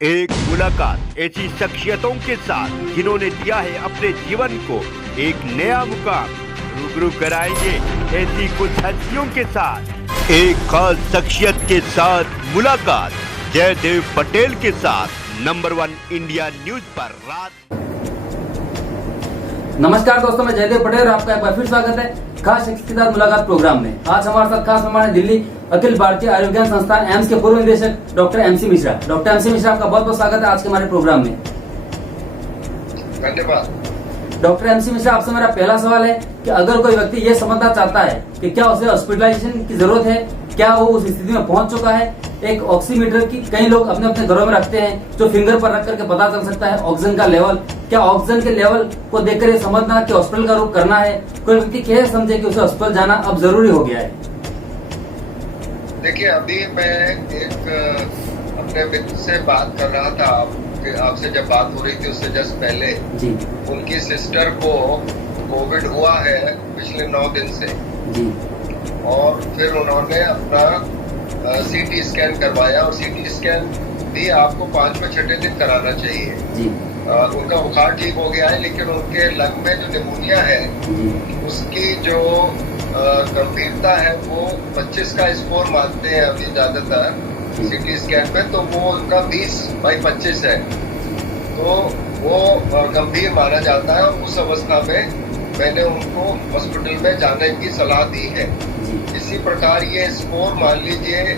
एक मुलाकात ऐसी शख्सियतों के साथ जिन्होंने दिया है अपने जीवन को एक नया मुकाम। रूबरू कराएंगे ऐसी कुछ हस्तियों के साथ एक खास शख्सियत के साथ मुलाकात। जयदेव पटेल के साथ नंबर 1 इंडिया न्यूज पर रात। नमस्कार दोस्तों, मैं जयदेव पटेल, आपका एक बार फिर स्वागत है खास शख्स के साथ मुलाकात प्रोग्राम में। आज हमारे साथ खास मेहमान है दिल्ली अखिल भारतीय आयुर्विज्ञान संस्थान एम्स के पूर्व निदेशक doctor MC Mishra. Doctor MC Mishra, आपका बहुत बहुत स्वागत है आज के हमारे प्रोग्राम में। धन्यवाद। डॉक्टर एमसी मिश्रा, आपसे मेरा पहला सवाल है कि अगर कोई व्यक्ति ये समझना चाहता है कि क्या उसे हॉस्पिटलाइजेशन की जरूरत है, क्या वो उस स्थिति में पहुंच चुका है। एक ऑक्सीमीटर की कई लोग अपने अपने घरों में रखते हैं जो फिंगर पर रख करके पता चल सकता है ऑक्सीजन का लेवल। क्या ऑक्सीजन के लेवल को देखकर ये समझना कि हॉस्पिटल का रुख करना है, कोई व्यक्ति कैसे समझे कि उसे हॉस्पिटल जाना अब जरूरी हो गया है। देखिए, अभी मैं एक अपने मित्र से बात कर रहा था, आपसे जब बात हो रही थी उससे जस्ट पहले जी। उनकी सिस्टर को कोविड हुआ है पिछले 9 दिन से जी। और फिर उन्होंने अपना सीटी स्कैन करवाया और सीटी स्कैन भी आपको 5वें 6ठे दिन कराना चाहिए जी। उनका बुखार ठीक हो गया है, लेकिन उनके लंग में जो निमोनिया है उसकी जो गंभीरता है वो 25 का स्कोर मानते हैं अभी ज्यादातर सीटी स्कैन में, तो वो उनका 20/25 है, तो वो गंभीर माना जाता है। उस अवस्था में मैंने उनको हॉस्पिटल में जाने की सलाह दी है। इसी प्रकार ये स्कोर मान लीजिए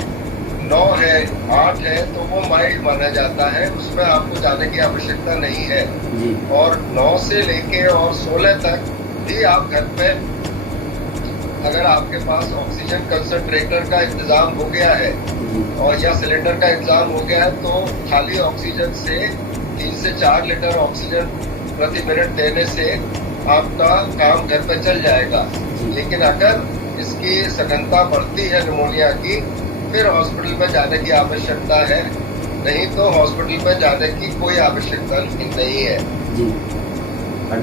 9 है, 8 है, तो वो माइल्ड माना जाता है, उसमें आपको जाने की आवश्यकता नहीं है। और 9 से लेके और 16 तक भी आप घर पे अगर आपके पास ऑक्सीजन कंसंट्रेटर का इंतजाम हो गया है और या सिलेंडर का इंतजाम हो गया है, तो खाली ऑक्सीजन से 3 से 4 लीटर ऑक्सीजन प्रति मिनट देने से आपका काम घर पे चल जाएगा। लेकिन अगर इसकी सघनता बढ़ती है निमोनिया की, फिर हॉस्पिटल में जाने की आवश्यकता है, नहीं तो हॉस्पिटल में जाने की कोई आवश्यकता नहीं है। जी।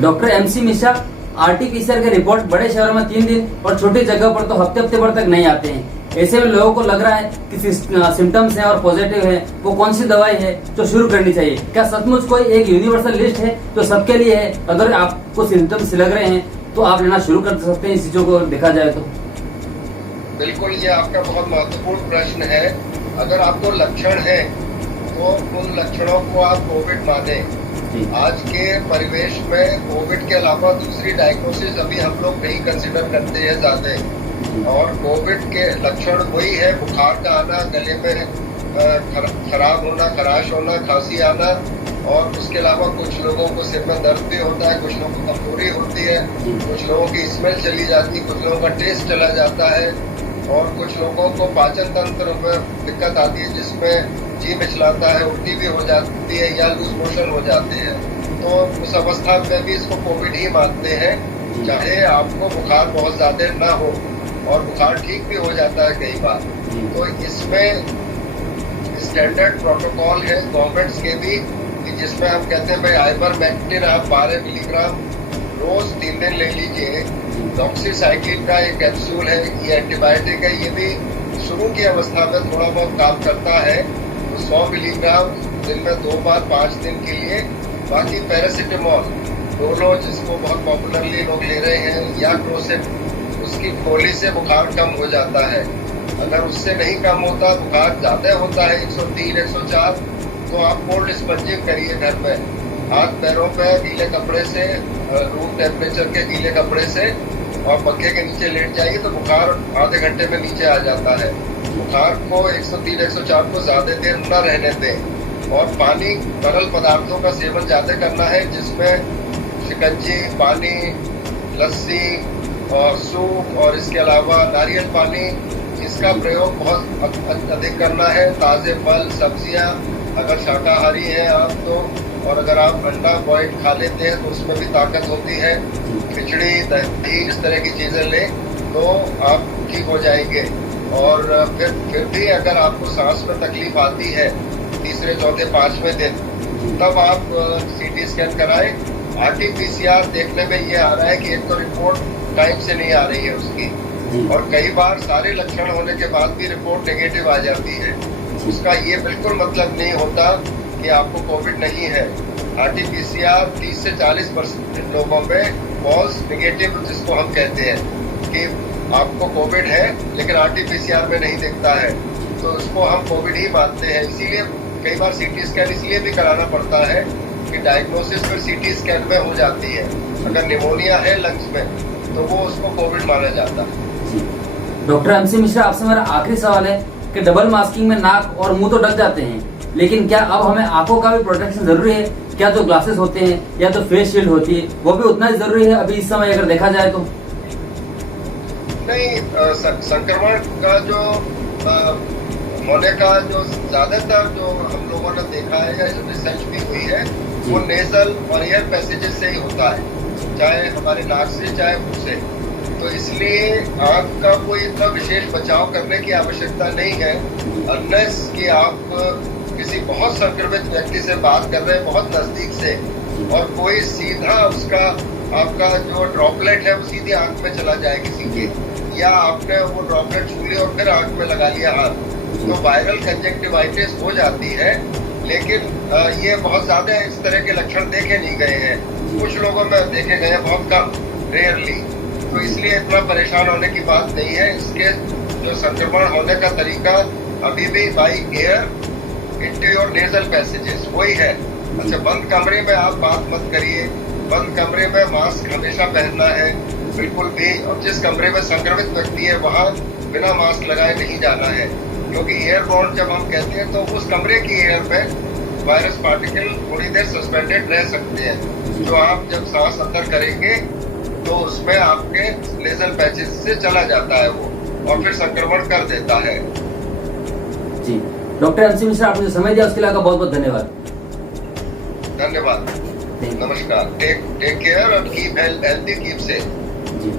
डॉक्टर एमसी मिश्रा, आरटीपीसीआर के रिपोर्ट बड़े शहरों में 3 दिन और छोटी जगह पर तो हफ्ते भर तक नहीं आते हैं। ऐसे में लोगों को लग रहा है कि सिम्टम्स हैं और पॉजिटिव है, वो कौन सी दवाई है जो शुरू करनी चाहिए। क्या सचमुच कोई एक यूनिवर्सल लिस्ट है जो सबके लिए है? अगर आपको सिम्टम्स लग रहे हैं तो आप लेना शुरू कर सकते हैं, इस चीजों को देखा जाए तो। बिल्कुल, ये आपका बहुत महत्वपूर्ण प्रश्न है। अगर आपको लक्षण है तो उन लक्षणों को आप कोविड माने। आज के परिवेश में कोविड के अलावा दूसरी डायग्नोसिस अभी हम लोग नहीं कंसिडर करते हैं ज्यादा, और कोविड के लक्षण वही है: बुखार का आना, गले में खराब होना, खराश होना, खांसी आना, और उसके अलावा कुछ लोगों को सिर में दर्द भी होता है, कुछ लोगों को कमजोरी होती है, कुछ लोगों की स्मेल चली जाती है, कुछ लोगों का टेस्ट चला जाता है, और कुछ लोगों को पाचन तंत्र में दिक्कत आती है जिसमें जी मिचलाता है, उल्टी भी हो जाती है या लूज मोशन हो जाते हैं। तो उस अवस्था में भी इसको कोविड ही मानते हैं, चाहे आपको बुखार बहुत ज्यादा ना हो, और बुखार ठीक भी हो जाता है कई बार। तो इसमें स्टैंडर्ड प्रोटोकॉल है गवर्नमेंट्स के भी, जिसमें हम कहते हैं भाई आइवरमेक्टिन आप 12 मिलीग्राम रोज 3 दिन ले लीजिए। डॉक्सीसाइक्लिन का एक कैप्सूल है, ये एंटीबायोटिक है, ये भी शुरू की अवस्था में थोड़ा बहुत काम करता है। तो 100 मिलीग्राम दिन में 2 बार 5 दिन के लिए। बाकी पैरासिटामोल, डोलो जिसको बहुत पॉपुलरली लोग ले रहे हैं, या क्रोसिन, उसकी गोली से बुखार कम हो जाता है। अगर उससे नहीं कम होता, बुखार ज्यादा होता है 103, 104, तो आप कोल्ड स्पंजिंग करिए घर में, हाथ पैरों पे गीले कपड़े से, रूम टेम्परेचर के गीले कपड़े से, और पंखे के नीचे लेट जाइए तो बुखार आधे घंटे में नीचे आ जाता है। बुखार को 103, 104 को ज्यादा देर न रहने दें, और पानी, तरल पदार्थों का सेवन ज्यादा करना है, जिसमें शिकंजी, पानी, लस्सी और सूप, और इसके अलावा नारियल पानी, इसका प्रयोग बहुत अधिक करना है। ताजे फल, सब्जियां, अगर शाकाहारी हैं आप तो, और अगर आप अंडा बॉइल्ड खा लेते हैं तो उसमें भी ताकत होती है। खिचड़ी, दही, इस तरह की चीजें लें तो आप ठीक हो जाएंगे। और फिर भी अगर आपको सांस में तकलीफ आती है 3, 4, 5वें दिन, तब आप सीटी स्कैन कराएं। आरटीपीसीआर देखने में ये आ रहा है कि एक तो रिपोर्ट टाइम से नहीं आ रही है उसकी, और कई बार सारे लक्षण होने के बाद भी रिपोर्ट नेगेटिव आ जाती है। उसका ये बिल्कुल मतलब नहीं होता कि आपको कोविड नहीं है। RT-PCR 30 से 40% लोगों में फॉल्स नेगेटिव जिसको हम कहते हैं कि आपको कोविड है लेकिन RT-PCR में नहीं दिखता है, तो उसको हम कोविड ही मानते हैं। इसीलिए कई बार CT स्कैन इसलिए भी कराना पड़ता है कि डायग्नोसिस फिर CT स्कैन में हो जाती है। अगर निमोनिया है लंग्स में तो वो उसको कोविड माना जाता है। डॉक्टर MC मिश्रा, आपसे मेरा आखिरी सवाल है कि डबल मास्किंग में नाक और मुंह तो ढक जाते हैं, लेकिन क्या अब हमें आंखों का भी प्रोटेक्शन जरूरी है? क्या जो ग्लासेस होते हैं या तो फेस शील्ड होती है वो भी उतना ही जरूरी है अभी इस समय अगर देखा जाए तो? नहीं, संक्रमण का जो होने का जो ज्यादातर जो हम लोगों ने देखा है या रिसर्च भी हुई है वो नेजल और एयर पैसेजेस से ही होता है, चाहे हमारे नाक से चाहे मुंह से। तो इसलिए आंख का कोई इतना विशेष बचाव करने की आवश्यकता नहीं है, अनलेस कि आप किसी बहुत संक्रमित व्यक्ति से बात कर रहे हैं बहुत नजदीक से और कोई सीधा उसका आपका जो ड्रॉपलेट है वो सीधी आंख में चला जाए किसी के, या आपने वो ड्रॉपलेट छू लिया और फिर आंख में लगा लिया हाथ, तो वायरल कंजक्टिवाइटिस हो जाती है। लेकिन ये बहुत ज्यादा इस तरह के लक्षण देखे नहीं गए हैं, कुछ लोगों में देखे गए हैं, बहुत कम, रेयरली। तो इसलिए इतना परेशान होने की बात नहीं है। इसके जो संक्रमण होने का तरीका अभी भी by air into your nasal passages वही है। अच्छा, बंद कमरे में आप बात मत करिए, बंद कमरे में मास्क हमेशा पहनना है बिल्कुल भी, और जिस कमरे में संक्रमित व्यक्ति है वहां बिना मास्क लगाए नहीं जाना है, क्योंकि एयरबॉर्न जब हम कहते हैं तो उस कमरे की एयर पे वायरस पार्टिकल थोड़ी देर सस्पेंडेड रह सकते हैं, जो आप जब सांस अंदर करेंगे तो उसमें आपके नेजल पैचेस से चला जाता है वो और फिर संक्रमण कर देता है। जी डॉक्टर MC मिश्रा, आपने जो समय दिया उसके लिए आपका बहुत बहुत धन्यवाद। धन्यवाद, नमस्कार, टेक केयर और कीप हेल्थी, कीप सेफ। जी।